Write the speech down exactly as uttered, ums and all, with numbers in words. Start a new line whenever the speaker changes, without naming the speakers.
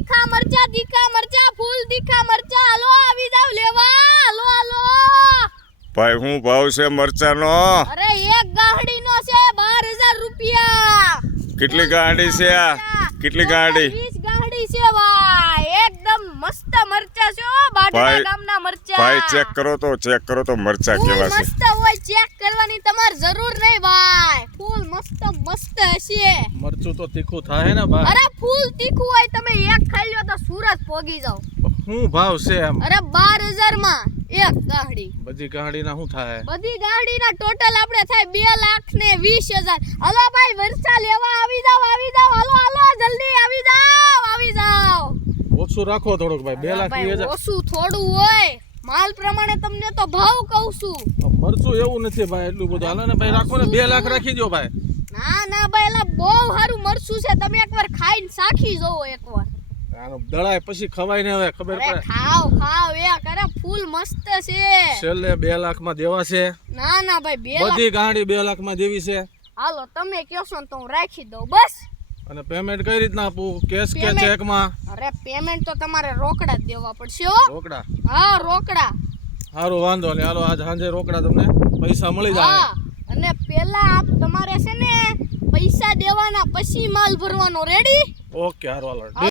તીખા મરચા તીખા મરચા ફૂલ તીખા મરચા હાલો આવી જાવ લેવા હાલો હાલો
ભાઈ હું ભાવ છે મરચાનો?
અરે એક ગાહડીનો છે બાર હજાર રૂપિયા.
કેટલી ગાડી છે આ? કેટલી ગાડી?
વીસ ગાહડી છે ભાઈ. એકદમ મસ્ત મરચા છે હો બાટલા
ભાઈ-
ગામના મરચા.
ભાઈ ચેક કરો તો ચેક કરો તો મરચા
ફૂલ
કેવા છે.
મસ્ત હોય ચેક કરવાની તમાર જરૂર નહીં ભાઈ. ફૂલ મસ્ત મસ્ત હશે.
મરચું તો તીખું થાય ને ભાઈ.
અરે ફૂલ તીખું હોય તમે એક ખાઈ લ્યો તો સુરત પોગી જાવ.
શું ભાવ છે એમ?
અરે બાર હજાર માં એક ગાહડી.
બધી ગાડીના શું થાય?
બધી ગાડીના ટોટલ આપણે થાય બે લાખ ને વીસ હજાર. હલો ભાઈ મરચા લેવા આવી જાવ આવી જાવ હાલો હાલો જલ્દી આવી જાવ આવી જાવ.
ઓછું રાખો થોડુંક ભાઈ. બે
અરે
લાખ
ભાઈ,
વીસ હજાર
ઓછું થોડું હોય માલ પ્રમાણે તમને તો ભાવ કહું છું.
મરચું એવું નથી ભાઈ એટલું બધું. હાલો ને ભાઈ રાખો ને બે લાખ રાખી દો ભાઈ.
ના ના ભાઈ એલા બહુ સારું મરચું છે તમે એકવાર ખાઈને સાખી જોવો એકવાર.
આનો દળાય પછી ખવાય ને હવે ખબર
અરે
પડે.
ખાવ ખાવ એક અરે ફૂલ મસ્ત છે.
છેલ્લે બે લાખ માં દેવા છે.
ના ના ભાઈ બે લાખ.
બધી ગાડી બે લાખ માં દેવી છે.
હાલો તમે કહો છો ને તો હું રાખી દઉં બસ.
અને પેમેન્ટ કઈ રીતના આપવું? કેશ કે
Payment-
ચેક માં?
અરે પેમેન્ટ તો તમારે રોકડા જ દેવા પડશે હો.
રોકડા?
હા રોકડા.
સારું વાંધો નહીં. હાલો આજ સાંજે રોકડા તમને પૈસા મળી જાય.
હા અને પેલા આપ તમારે છે ને પૈસા દેવાના પછી માલ ભરવાનો રેડી.
ઓકે હારું હાલો.